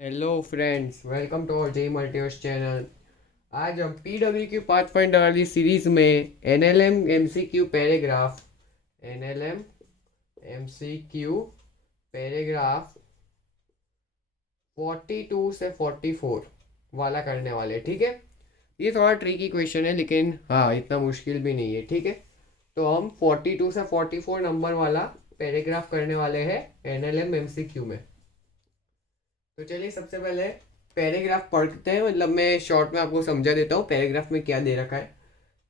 Hello friends, welcome to our J multiverse channel. आज हम PWQ pathfinder वाली series में NLM MCQ paragraph NLM MCQ paragraph 42 से 44 वाला करने वाले। ठीक है, ये थोड़ा ट्रिकी क्वेश्चन है लेकिन हाँ इतना मुश्किल भी नहीं है। ठीक है, तो हम 42 से 44 नंबर वाला पैराग्राफ करने वाले हैं NLM MCQ में। तो चलिए सबसे पहले पैराग्राफ पढ़ते हैं। मतलब मैं शॉर्ट में आपको समझा देता हूँ पैराग्राफ में क्या दे रखा है।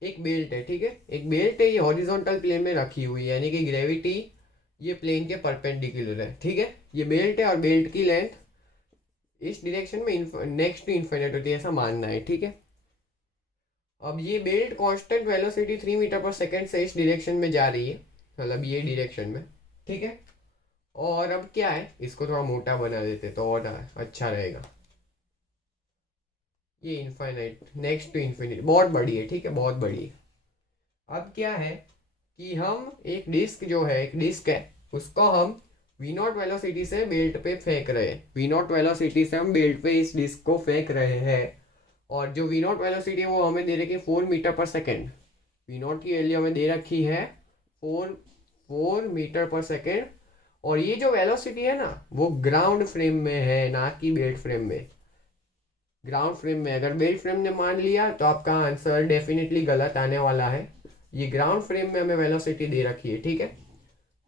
एक बेल्ट है, ठीक है, एक बेल्ट है, ये हॉरिजॉन्टल प्लेन में रखी हुई है, यानी कि ग्रेविटी ये प्लेन के परपेंडिकुलर है। ठीक है, ये बेल्ट है और बेल्ट की लेंथ इस डायरेक्शन में नेक्स्ट टू इन्फिनिट होती है, ऐसा मानना है। ठीक है, अब ये बेल्ट कांस्टेंट वेलोसिटी 3 मीटर पर सेकेंड से इस डायरेक्शन में जा रही है, मतलब ये डायरेक्शन में। ठीक है, और अब क्या है, इसको थोड़ा मोटा बना देते तो और अच्छा रहेगा। ये इनफाइनाइट नेक्स्ट टू इन्फिनिटी बहुत बड़ी है। ठीक है, बहुत बड़ी है। अब क्या है कि हम एक डिस्क जो है, एक डिस्क है, उसको हम वी नॉट वेलोसिटी से बेल्ट पे फेंक रहे हैं। वी नॉट वेलोसिटी से हम बेल्ट पे इस डिस्क को फेंक रहे हैं। और जो वी नॉट वेलोसिटी है वो हमें दे रखी है 4 मीटर पर सेकेंड। वी नॉट की वैल्यू हमें दे रखी है 4 मीटर पर सेकेंड। और ये जो वेलोसिटी है ना वो ग्राउंड फ्रेम में है, ना कि बेल्ट फ्रेम में। ग्राउंड फ्रेम में, अगर बेल्ट फ्रेम ने मान लिया तो आपका आंसर डेफिनेटली गलत आने वाला है। ये ग्राउंड फ्रेम में हमें वेलोसिटी दे रखी है। ठीक है,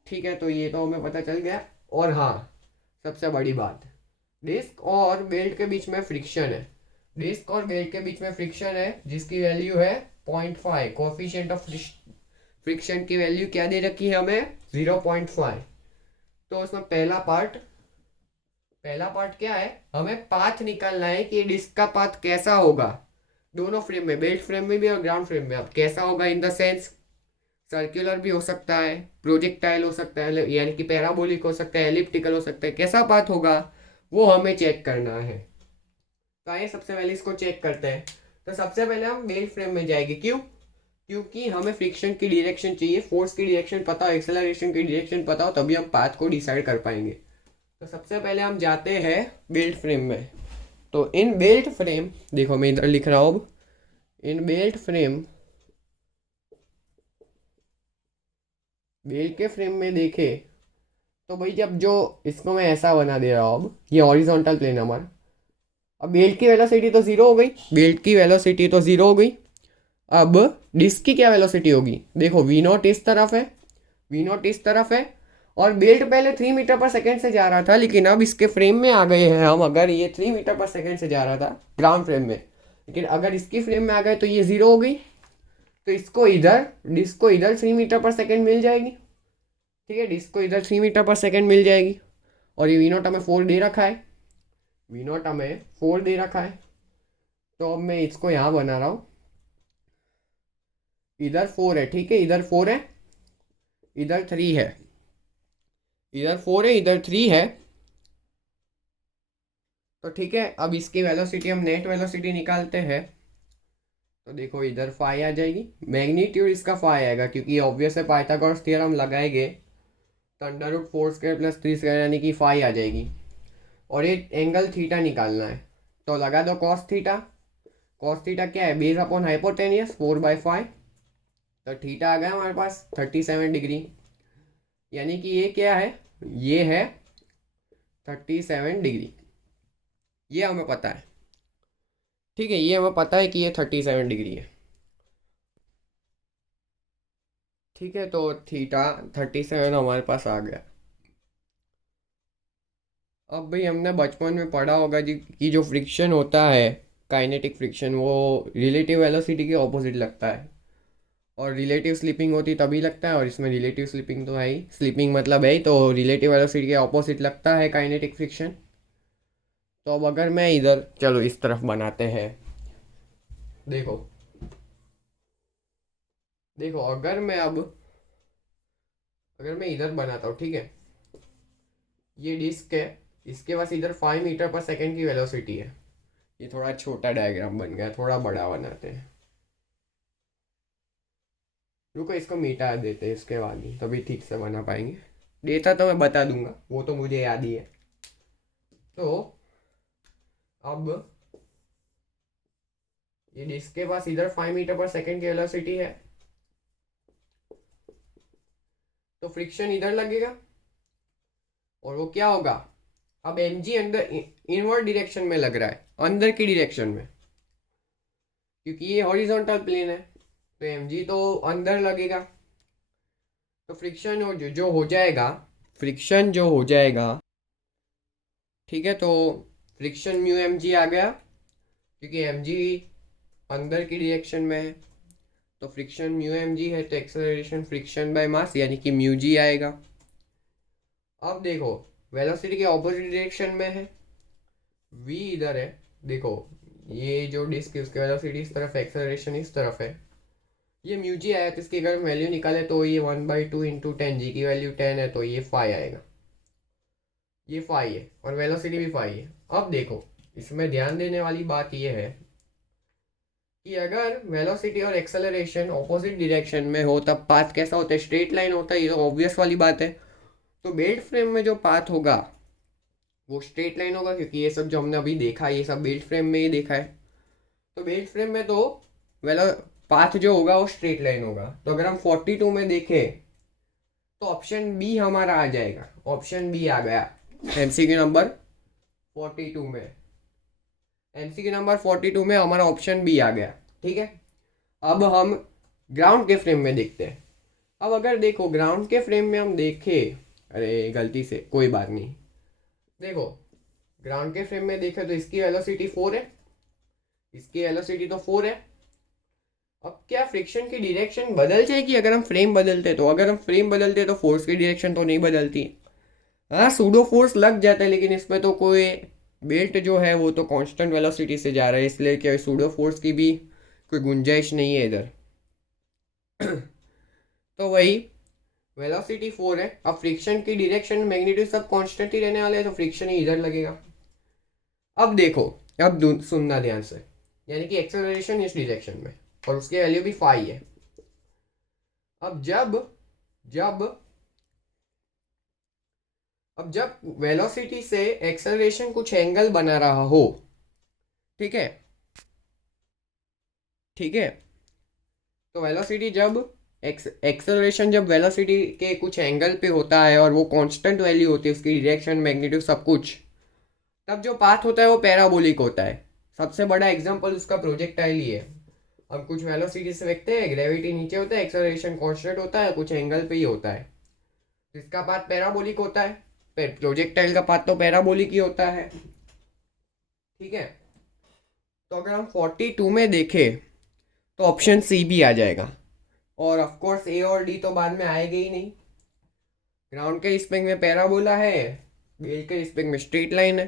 ठीक है, तो ये तो हमें पता चल गया। और हाँ, सबसे बड़ी बात, डिस्क और बेल्ट के बीच में फ्रिक्शन है। डिस्क और बेल्ट के बीच में फ्रिक्शन है जिसकी वैल्यू है 0.5। कोफिशिएंट ऑफ फ्रिक्शन की वैल्यू क्या दे रखी है हमें, 0.5। तो उसमें पहला पार्ट क्या है, हमें पाथ निकालना है कि डिस्क का पाथ कैसा होगा दोनों फ्रेम में, बेल्ट फ्रेम में भी और ग्राउंड फ्रेम में। अब कैसा होगा इन द सेंस, सर्कुलर भी हो सकता है, प्रोजेक्टाइल हो सकता है, यानी कि पैराबोलिक हो सकता है, एलिप्टिकल हो सकता है। कैसा पाथ होगा वो हमें चेक करना है। तो आइए सबसे पहले इसको चेक करते हैं। तो सबसे पहले हम बेल्ट फ्रेम में जाएंगे। क्यों? क्योंकि हमें फ्रिक्शन की डायरेक्शन चाहिए, फोर्स की डायरेक्शन पता हो, एक्सेलरेशन की डायरेक्शन पता हो, तभी हम पाथ को डिसाइड कर पाएंगे। तो सबसे पहले हम जाते हैं बेल्ट फ्रेम में। तो इन बेल्ट फ्रेम, देखो मैं इधर लिख रहा हूँ अब, इन बेल्ट फ्रेम, बेल्ट के फ्रेम में देखे तो भाई जब जो इसको मैं ऐसा बना दे रहा हूँ, अब ये हॉरिजॉन्टल प्लेन हमारा। अब बेल्ट की वेलोसिटी तो जीरो हो गई, बेल्ट की वेलोसिटी तो जीरो हो गई। अब डिस्क की क्या वेलोसिटी होगी, देखो वी नॉट इस तरफ है, वी नॉट इस तरफ है, और बेल्ट पहले 3 मीटर पर सेकेंड से जा रहा था, लेकिन अब इसके फ्रेम में आ गए हैं हम। अगर ये 3 मीटर पर सेकेंड से जा रहा था ग्राउंड फ्रेम में, लेकिन अगर इसकी फ्रेम में आ गए तो ये जीरो हो गई। तो इसको इधर, डिस्क को इधर 3 मीटर पर सेकेंड मिल जाएगी। ठीक है, डिस्क को इधर 3 मीटर पर सेकेंड मिल जाएगी। और ये वी नॉट हमें 4 दे रखा है, वी नॉट हमें 4 दे रखा है। तो अब मैं इसको यहाँ बना रहा हूँ, इधर 4 है, ठीक है, इधर 4 है, इधर 3 है, इधर 4 है, इधर 3 है। तो ठीक है, अब इसकी वेलोसिटी, हम नेट वेलोसिटी निकालते हैं। तो देखो इधर फाई आ जाएगी, मैग्नीट्यूड इसका फाई आएगा क्योंकि ऑब्वियस है, पाइथागोरस थ्योरम लगाएंगे तो अंडर रूट 4² + 3² यानी कि फाई आ जाएगी। और ये एंगल थीटा निकालना है, तो लगा दो कॉस थीटा। कॉस थीटा क्या है, बेस अपॉन हाइपोटेनियस 4/5। तो थीटा आ गया हमारे पास 37 डिग्री, यानी कि ये क्या है, ये है 37 डिग्री। ये हमें पता है। ठीक है, ये हमें पता है कि ये 37 डिग्री है। ठीक है, तो थीटा 37 हमारे पास आ गया। अब भाई हमने बचपन में पढ़ा होगा जी कि जो फ्रिक्शन होता है, काइनेटिक फ्रिक्शन, वो रिलेटिव वेलोसिटी के ऑपोजिट लगता है। और रिलेटिव स्लिपिंग होती तभी लगता है, और इसमें रिलेटिव स्लिपिंग तो है ही, स्लिपिंग मतलब है ही, तो रिलेटिव वेलोसिटी के ऑपोजिट लगता है काइनेटिक फ्रिक्शन। तो अब अगर मैं इधर, चलो इस तरफ बनाते हैं, देखो देखो अगर मैं इधर बनाता हूँ, ठीक है, ये डिस्क है, इसके पास इधर 5 मीटर पर सेकेंड की वेलोसिटी है। ये थोड़ा छोटा डायग्राम बन गया, थोड़ा बड़ा बनाते हैं। रुको इसको मिटा देते हैं इसके बाद ही, तभी ठीक से बना पाएंगे। डेटा तो मैं बता दूंगा, वो तो मुझे याद ही है। तो अब ये डिस्क के पास इधर 5 मीटर पर सेकेंड की वेलोसिटी है, तो फ्रिक्शन इधर लगेगा और वो क्या होगा, अब mg अंदर इनवर्ड डायरेक्शन में लग रहा है, अंदर की डायरेक्शन में, क्योंकि ये हॉरिजॉन्टल प्लेन है, तो mg तो अंदर लगेगा। तो फ्रिक्शन जो हो जाएगा, फ्रिक्शन जो हो जाएगा, ठीक है, तो फ्रिक्शन म्यू mg आ गया, क्योंकि mg अंदर की डायरेक्शन में है, तो फ्रिक्शन म्यू mg है, तो एक्सेलरेशन फ्रिक्शन बाय मास यानी कि म्यू जी आएगा। अब देखो वेलोसिटी के ऑपोजिट डायरेक्शन में है, v इधर है, देखो ये जो डिस्क है उसकी वेलोसिटी इस तरफ है, एक्सेलरेशन इस तरफ है, ये म्यू जी आया, तो इसकी अगर वैल्यू निकाले तो ये 1/2 इंटू 10, जी की वैल्यू 10 है तो ये 5 आएगा, ये 5 है और वेलोसिटी भी 5 है। अब देखो इसमें ध्यान देने वाली बात ये है कि अगर वेलोसिटी और एक्सेलरेशन ऑपोजिट डायरेक्शन में हो तब पाथ कैसा होता है, स्ट्रेट लाइन होता है, ये तो ऑब्वियस वाली बात है। तो बेल्ट फ्रेम में जो पाथ होगा वो स्ट्रेट लाइन होगा, क्योंकि ये सब जो हमने अभी देखा ये सब बेल्ट फ्रेम में ही देखा है। तो बेल्ट फ्रेम में तो वेलो पाथ जो होगा वो स्ट्रेट लाइन होगा। तो अगर हम 42 में देखें तो ऑप्शन बी हमारा आ जाएगा, ऑप्शन बी आ गया एमसीक्यू नंबर 42 में, एमसीक्यू नंबर 42 में हमारा ऑप्शन बी आ गया। ठीक है, अब हम ग्राउंड के फ्रेम में देखते हैं। अब अगर देखो ग्राउंड के फ्रेम में हम देखें, अरे गलती से कोई बात नहीं, देखो ग्राउंड के फ्रेम में देखें तो इसकी वेलोसिटी 4 है, इसकी वेलोसिटी तो 4 है। अब क्या फ्रिक्शन की डायरेक्शन बदल जाएगी अगर हम फ्रेम बदलते, तो अगर हम फ्रेम बदलते तो फोर्स की डायरेक्शन तो नहीं बदलती। हाँ सूडो फोर्स लग जाता है, लेकिन इसमें तो कोई बेल्ट जो है वो तो कांस्टेंट वेलोसिटी से जा रहा है, इसलिए क्या सूडो फोर्स की भी कोई गुंजाइश नहीं है इधर। तो वही वेलोसिटी 4 है, अब फ्रिक्शन की डायरेक्शन मैग्नीट्यूड सब कांस्टेंट ही रहने वाले हैं, तो फ्रिक्शन ही इधर लगेगा। अब देखो, अब सुनना ध्यान से, यानी कि एक्सेलरेशन इस डायरेक्शन में और उसकी वैल्यू भी 5 है। अब जब वेलोसिटी से एक्सेलरेशन कुछ एंगल बना रहा हो, ठीक है, ठीक है, तो वेलोसिटी जब एक्सेलरेशन जब वेलोसिटी के कुछ एंगल पे होता है और वो कांस्टेंट वैल्यू होती है उसकी डायरेक्शन मैग्नीट्यूड सब कुछ, तब जो पाथ होता है वो पैराबोलिक होता है। सबसे बड़ा एग्जांपल उसका प्रोजेक्टाइल ही है। अब कुछ वेलोसिटी से देखते हैं, ग्रेविटी नीचे होता है, एक्सेलरेशन कांस्टेंट होता है, कुछ एंगल पे ही होता है, तो इसका पाथ पैराबोलिक होता है, प्रोजेक्टाइल का पाथ तो पैराबोलिक ही होता है। ठीक है, तो अगर हम 42 में देखें तो ऑप्शन सी भी आ जाएगा, और ऑफ कोर्स ए और डी तो बाद में आएगा ही नहीं। ग्राउंड के रिस्पेक्ट में पैराबोला है, बेल के रिस्पेक्ट में स्ट्रेट लाइन है,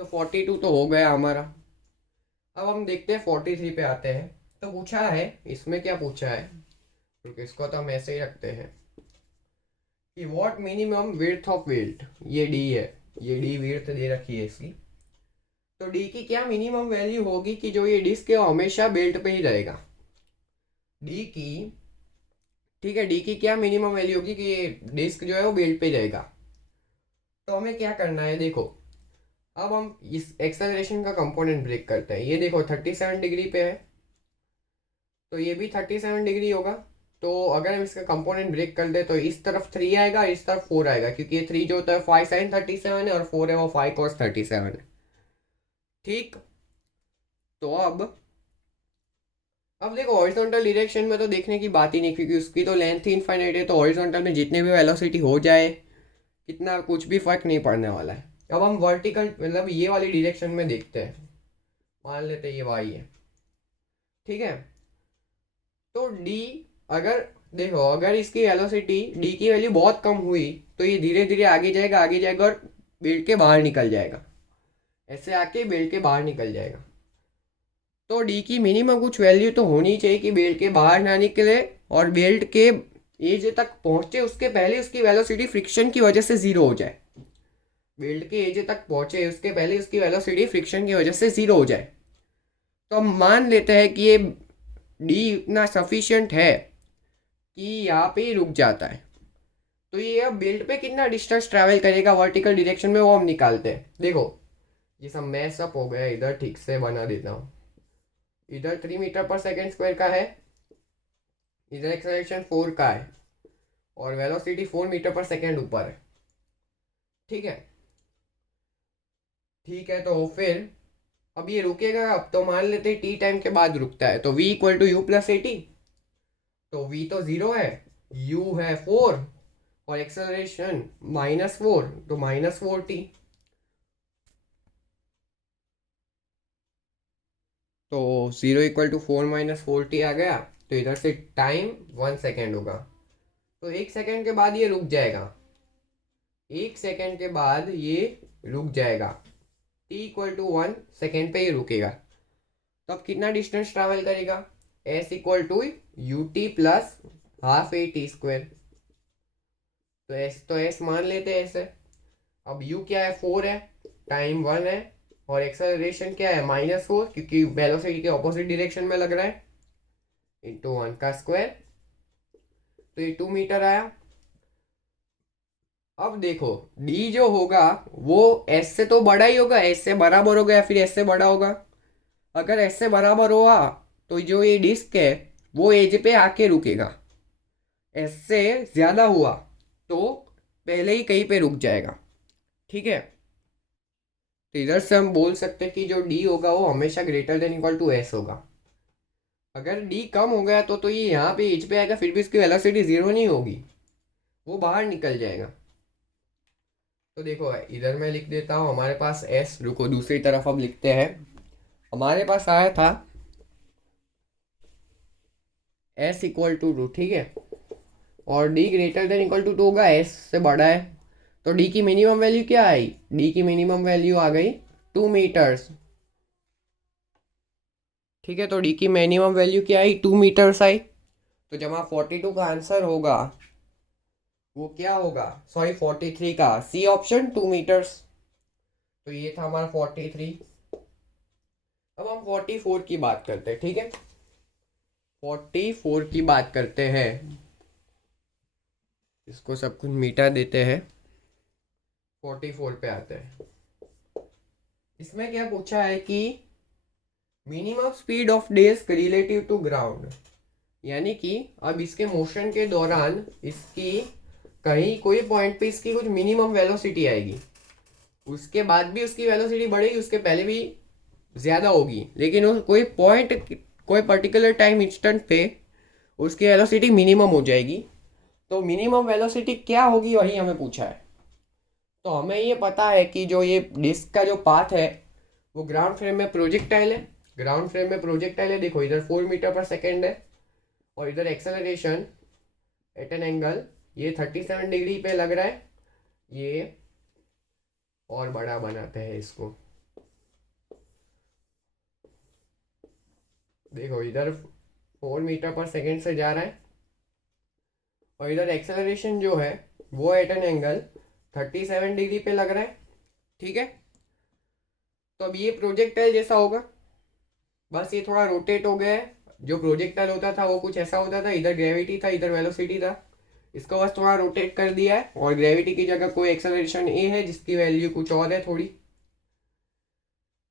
तो 42 तो हो गया हमारा। अब हम देखते हैं 43 पे आते हैं। तो पूछा है, इसमें क्या पूछा है, क्योंकि इसको तो हम ऐसे ही रखते हैं कि what minimum width of belt, ये डी है, ये डी विड्थ दे रखी है इसकी, तो डी की क्या मिनिमम वैल्यू होगी कि जो ये डिस्क है वो हमेशा बेल्ट पे ही रहेगा, डी की, ठीक है, डी की क्या मिनिमम वैल्यू होगी कि ये डिस्क जो है वो बेल्ट पे रहेगा। तो हमें क्या करना है, देखो अब हम इस एक्सेलरेशन का कंपोनेंट ब्रेक करते हैं। ये देखो 37 डिग्री पे है, तो ये भी 37 डिग्री होगा। तो अगर हम इसका कंपोनेंट ब्रेक कर दे तो इस तरफ 3 आएगा, इस तरफ 4 आएगा, क्योंकि ये 3 जो होता है 5 sin 37 है और 4 है वो 5 cos 37 है। ठीक, तो अब देखो हॉरिजॉन्टल डायरेक्शन में तो देखने की बात ही नहीं, क्योंकि उसकी तो लेंथ ही इनफाइनाइट है, तो हॉरिजॉन्टल में जितने भी वेलोसिटी हो जाए कितना कुछ भी फर्क नहीं पड़ने वाला है। अब हम वर्टिकल मतलब ये वाली डायरेक्शन में देखते हैं, मान लेते हैं ये वाई है, ठीक है, तो डी अगर देखो अगर इसकी वेलोसिटी डी की वैल्यू बहुत कम हुई तो ये धीरे धीरे आगे जाएगा, आगे जाएगा और बेल्ट के बाहर निकल जाएगा, ऐसे आके बेल्ट के बाहर निकल जाएगा। तो डी की मिनिमम कुछ वैल्यू तो होनी चाहिए कि बेल्ट के बाहर ना निकले और बेल्ट के एज तक पहुंचे उसके पहले उसकी वेलोसिटी फ्रिक्शन की वजह से जीरो हो जाए, बेल्ट के एज तक पहुंचे उसके पहले उसकी वेलोसिटी फ्रिक्शन की वजह से जीरो हो जाए। तो हम मान लेते हैं कि ये डी इतना सफिशिएंट है कि यहाँ पे ही रुक जाता है। तो ये अब बेल्ट पे कितना डिस्टेंस ट्रैवल करेगा वर्टिकल डायरेक्शन में वो हम निकालते हैं। देखो ये सब मैस अप हो गया, इधर ठीक से बना देता हूँ। इधर 3 मीटर पर सेकेंड स्क्वायर का है, इधर एक्सेलरेशन 4 का है, और वेलोसिटी 4 मीटर पर सेकेंड ऊपर है। ठीक है, ठीक है। तो फिर अब ये रुकेगा, अब तो मान लेते हैं टी टाइम के बाद रुकता है, तो v equal to u plus a t. तो v तो 0 है, u है 4, और एक्सेलरेशन -4, तो -4t। तो 0 इक्वल टू 4 - 4t आ गया। तो इधर से टाइम 1 सेकेंड होगा, तो 1 सेकेंड के बाद ये रुक जाएगा। 1 सेकेंड के बाद ये रुक जाएगा, t इक्वल टू 1 सेकेंड पे ये रुकेगा। तो अब कितना डिस्टेंस ट्रैवल करेगा, s equal to u t plus half a t square. तो s मान लेते हैं ऐसे। अब u क्या है, 4 है, टाइम 1 है, और एक्सेलरेशन क्या है, -4, क्योंकि वेलोसिटी के ऑपोजिट डायरेक्शन में लग रहा है, इंटू 1 का स्क्वायर। तो ये 2 मीटर आया। अब देखो d जो होगा वो s से तो बड़ा ही होगा, s से बराबर होगा या फिर s से बड़ा होगा। अगर s से बराबर हुआ तो जो ये डिस्क है वो एज पे आके रुकेगा, s से ज्यादा हुआ तो पहले ही कहीं पे रुक जाएगा। ठीक है, तो इधर से हम बोल सकते हैं कि जो d होगा वो हमेशा greater than equal to s होगा। अगर d कम हो गया तो ये यहाँ पे एज पे आएगा, फिर भी इसकी वेलोसिटी 0 नहीं होगी, वो बाहर निकल जाएगा। तो देखो इधर मैं लिख देता हूँ हमारे पास s, रुको दूसरी तरफ अब लिखते हैं। हमारे पास आया था s इक्वल टू 2, ठीक है, और d greater than equal to 2 होगा, s से बड़ा है। तो d की मिनिमम वैल्यू क्या आई, d की मिनिमम वैल्यू आ गई 2 मीटर्स। ठीक है, तो d की मिनिमम वैल्यू क्या आई, 2 मीटर्स आई। तो जब आप 42 का आंसर होगा वो क्या होगा, सॉरी 43 का, सी ऑप्शन 2 मीटर्स। तो ये था हमारा 43। अब हम 44 की बात करते हैं, ठीक है, 44 की बात करते हैं। इसको सब कुछ मिटा देते हैं, 44 पे आते हैं। इसमें क्या पूछा है कि minimum speed of disc relative to ground, यानी कि अब इसके मोशन के दौरान इसकी कहीं कोई पॉइंट पे इसकी कुछ मिनिमम वेलोसिटी आएगी, उसके बाद भी उसकी वेलोसिटी बढ़ेगी, उसके पहले भी ज़्यादा होगी, लेकिन उस कोई पॉइंट, कोई पर्टिकुलर टाइम इंस्टेंट पे उसकी वेलोसिटी मिनिमम हो जाएगी। तो मिनिमम वेलोसिटी क्या होगी वही हमें पूछा है। तो हमें ये पता है कि जो ये डिस्क का जो पाथ है वो ग्राउंड फ्रेम में प्रोजेक्टाइल है, ग्राउंड फ्रेम में प्रोजेक्टाइल है। देखो इधर 4 मीटर पर सेकेंड है, और इधर एक्सेलरेशन एट एन एंगल ये 37 डिग्री पे लग रहा है। ये और बड़ा बनाते हैं इसको, देखो इधर 4 मीटर पर सेकेंड से जा रहा है, और इधर एक्सेलरेशन जो है वो एट एन एंगल 37 डिग्री पे लग रहा है। ठीक है, तो अब ये प्रोजेक्टाइल जैसा होगा, बस ये थोड़ा रोटेट हो गया है। जो प्रोजेक्टाइल होता था वो कुछ ऐसा होता था, इधर ग्रेविटी था इधर वेलोसिटी था, इसको बस थोड़ा रोटेट कर दिया है, और ग्रेविटी की जगह कोई एक्सेलरेशन ए है जिसकी वैल्यू कुछ और है थोड़ी।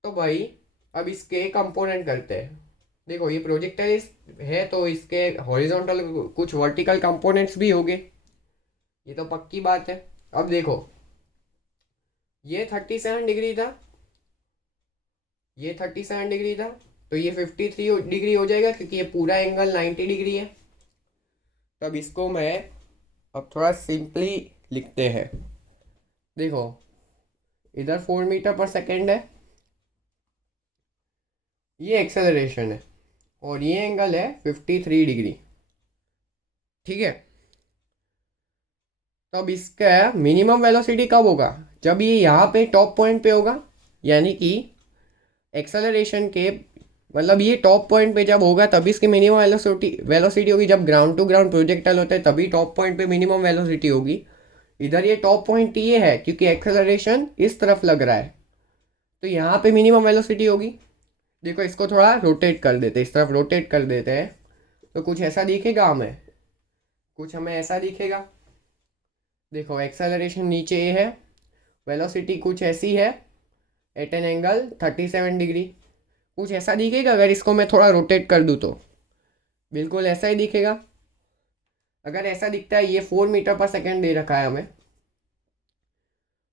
तो भाई अब इसके कंपोनेंट करते हैं। देखो ये प्रोजेक्टाइल है तो इसके हॉरिजॉन्टल कुछ वर्टिकल कंपोनेंट्स भी होंगे, ये तो पक्की बात है। अब देखो ये 37 डिग्री था, ये 37 डिग्री था, तो ये 53 डिग्री हो जाएगा क्योंकि ये पूरा एंगल 90 डिग्री है। तब इसको मैं अब थोड़ा सिंपली लिखते हैं। देखो इधर 4 मीटर पर सेकेंड है, ये एक्सेलरेशन है, और ये एंगल है 53 डिग्री। ठीक है, तब इसका मिनिमम वेलोसिटी कब होगा, जब ये यहाँ पे टॉप पॉइंट पे होगा, यानी कि एक्सेलरेशन के मतलब ये टॉप पॉइंट पे जब होगा तभी इसकी मिनिमम वेलोसिटी होगी। जब ग्राउंड टू ग्राउंड प्रोजेक्टाइल होता है तभी टॉप पॉइंट पे मिनिमम वेलोसिटी होगी। इधर ये टॉप पॉइंट ये है क्योंकि एक्सेलरेशन इस तरफ लग रहा है, तो यहाँ पे मिनिमम वेलोसिटी होगी। देखो इसको थोड़ा रोटेट कर देते हैं, इस तरफ रोटेट कर देते हैं, तो कुछ ऐसा दिखेगा हमें, कुछ हमें ऐसा दिखेगा। देखो एक्सेलरेशन नीचे ये है, वेलोसिटी कुछ ऐसी है, एट एन एंगल 37 डिग्री। कुछ ऐसा दिखेगा अगर इसको मैं थोड़ा रोटेट कर दूँ तो? बिल्कुल ऐसा ही दिखेगा। अगर ऐसा दिखता है, ये 4 मीटर पर सेकेंड दे रखा है हमें,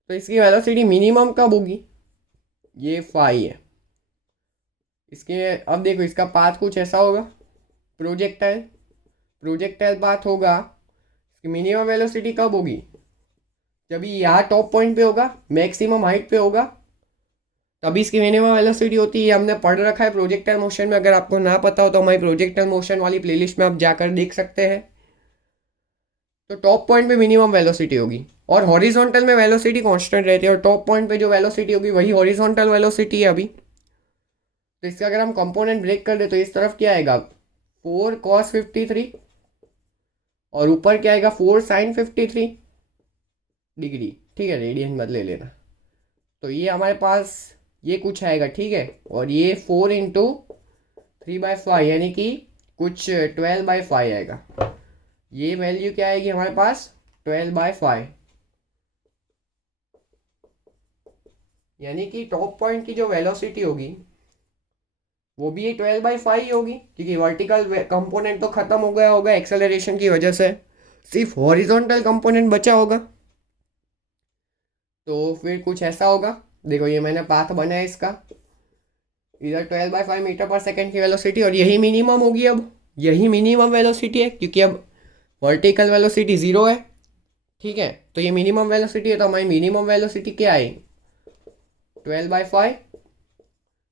तो इसकी वेलोसिटी मिनिमम कब होगी? ये फाई है इसके। अब देखो इसका पाथ कुछ ऐसा होगा, प्रोजेक्टाइल पाथ होगा। इसकी मिनिमम वेलोसिटी कब होगी? जब ये यहाँ टॉप पॉइंट पे होगा, मैक्सिमम हाइट पे होगा, तभी इसकी मिनिमम वेलोसिटी होती है। हमने पढ़ रखा है प्रोजेक्टाइल मोशन में। अगर आपको ना पता हो तो हमारी प्रोजेक्टाइल मोशन वाली प्लेलिस्ट में आप जाकर देख सकते हैं। तो टॉप पॉइंट पे मिनिमम वेलोसिटी होगी और हॉरिजॉन्टल में वेलोसिटी कांस्टेंट रहती है, और टॉप पॉइंट पे जो वेलोसिटी होगी वही हॉरिजॉन्टल वेलोसिटी है अभी। तो इसका अगर हम कंपोनेंट ब्रेक कर दे तो इस तरफ क्या आएगा? 4 cos 53, और ऊपर क्या आएगा? 4 sin 53 डिग्री। ठीक है, रेडियन मत ले लेना। तो ये हमारे पास ये कुछ आएगा, ठीक है। और ये 4 इंटू 3/5 यानी कि कुछ 12/5 आएगा। ये वैल्यू क्या आएगी हमारे पास? 12/5, यानी कि टॉप पॉइंट की जो वेलोसिटी होगी वो भी ये 12/5 ही होगी, क्योंकि वर्टिकल कंपोनेंट तो खत्म हो गया होगा एक्सेलरेशन की वजह से, सिर्फ हॉरिजॉन्टल कंपोनेंट बचा होगा। तो फिर कुछ ऐसा होगा। देखो ये मैंने पाथ बनाया इसका, इधर 12/5 मीटर पर सेकेंड की वेलोसिटी, और यही मिनिमम होगी। अब यही मिनिमम वेलोसिटी है क्योंकि अब वर्टिकल वेलोसिटी 0 है, ठीक है। तो ये मिनिमम वेलोसिटी है, तो हमारी मिनिमम वेलोसिटी क्या है? 12/5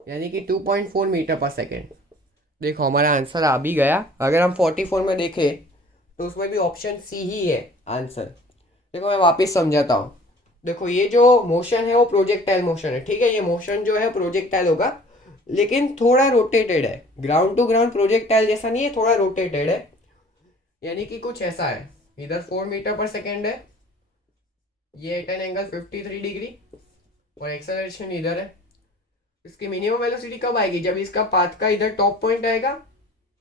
यानी कि 2.4 मीटर पर सेकेंड। देखो हमारा आंसर आ भी गया। अगर हम 44 में देखें तो उसमें भी ऑप्शन सी ही है आंसर। देखो मैं वापस समझाता हूँ। देखो ये जो मोशन है वो प्रोजेक्टाइल मोशन है, ठीक है। ये मोशन जो है प्रोजेक्टाइल होगा, लेकिन थोड़ा रोटेटेड है। ग्राउंड टू ग्राउंड प्रोजेक्टाइल जैसा नहीं है, थोड़ा रोटेटेड है। यानी कि कुछ ऐसा है, इधर 4 मीटर पर सेकेंड है, ये एट एन एंगल 53 डिग्री, और एक्सेलरेशन इधर है। इसकी मिनिमम वेलोसिटी कब आएगी? जब इसका पाथ का इधर टॉप पॉइंट आएगा,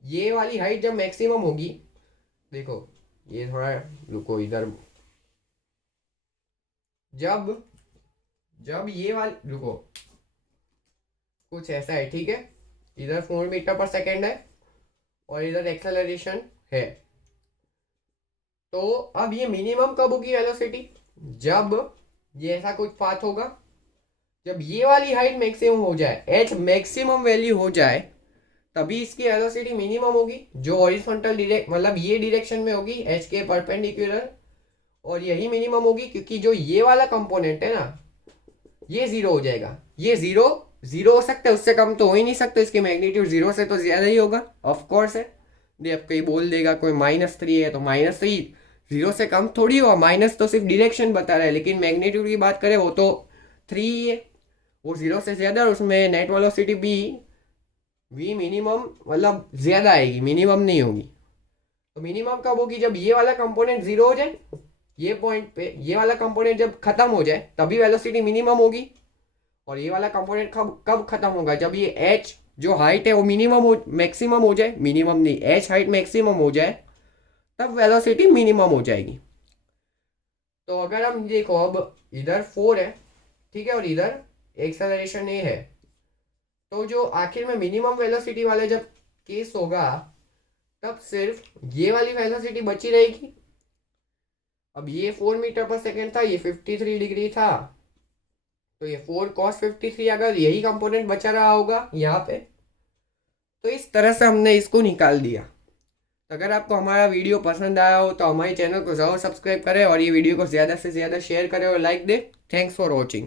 ये वाली हाइट जब मैक्सिमम होगी। देखो ये थोड़ा रुको इधर, जब जब ये वाली, रुको, कुछ ऐसा है, ठीक है। इधर 4 मीटर पर सेकेंड है और इधर एक्सेलरेशन है। तो अब ये मिनिमम कब होगी वेलोसिटी? जब ये ऐसा कुछ पाथ होगा, जब ये वाली हाइट मैक्सिमम हो जाए, एच मैक्सिमम वैल्यू हो जाए, तभी इसकी वेलोसिटी मिनिमम होगी, जो हॉरिजॉन्टल मतलब ये डायरेक्शन में होगी, एच के परपेंडिकुलर। और यही मिनिमम होगी क्योंकि जो ये वाला कंपोनेंट है ना, ये 0 हो जाएगा। ये 0 हो सकता है, उससे कम तो हो ही नहीं सकता। इसकी मैग्नीट्यूड 0 से तो ज्यादा ही होगा, ऑफकोर्स है। अब कोई बोल देगा कोई -3 है, तो -3 0 से कम थोड़ी होगा। माइनस तो सिर्फ डायरेक्शन बता रहा है, लेकिन मैग्नीट्यूड की बात करें वो तो 3 ही है, वो 0 से ज़्यादा। और उसमें नेट वेलोसिटी भी मिनिमम मतलब ज़्यादा आएगी, मिनिमम नहीं होगी। तो मिनिमम कब होगी? जब ये वाला कंपोनेंट 0 हो जाए, ये पॉइंट पे ये वाला कंपोनेंट जब खत्म हो जाए, तभी वेलोसिटी मिनिमम होगी। और ये वाला कंपोनेंट कब खत्म होगा? जब ये एच जो हाइट है वो मैक्सिमम हो जाए, मिनिमम नहीं, एच हाइट मैक्सिमम हो जाए, तब वेलोसिटी मिनिमम हो जाएगी। तो अगर हम देखो, अब इधर 4 है, ठीक है, और इधर एक्सेलरेशन ए है, तो जो आखिर में मिनिमम वेलोसिटी वाला जब केस होगा, तब सिर्फ ये वाली वेलोसिटी बची रहेगी। अब ये 4 मीटर पर सेकेंड था, ये 53 डिग्री था, तो ये 4 cos 53 अगर यही कंपोनेंट बचा रहा होगा यहाँ पे, तो इस तरह से हमने इसको निकाल दिया। अगर आपको हमारा वीडियो पसंद आया हो तो हमारे चैनल को ज़रूर सब्सक्राइब करें और ये वीडियो को ज़्यादा से ज़्यादा शेयर करें और लाइक दें। Thanks for watching.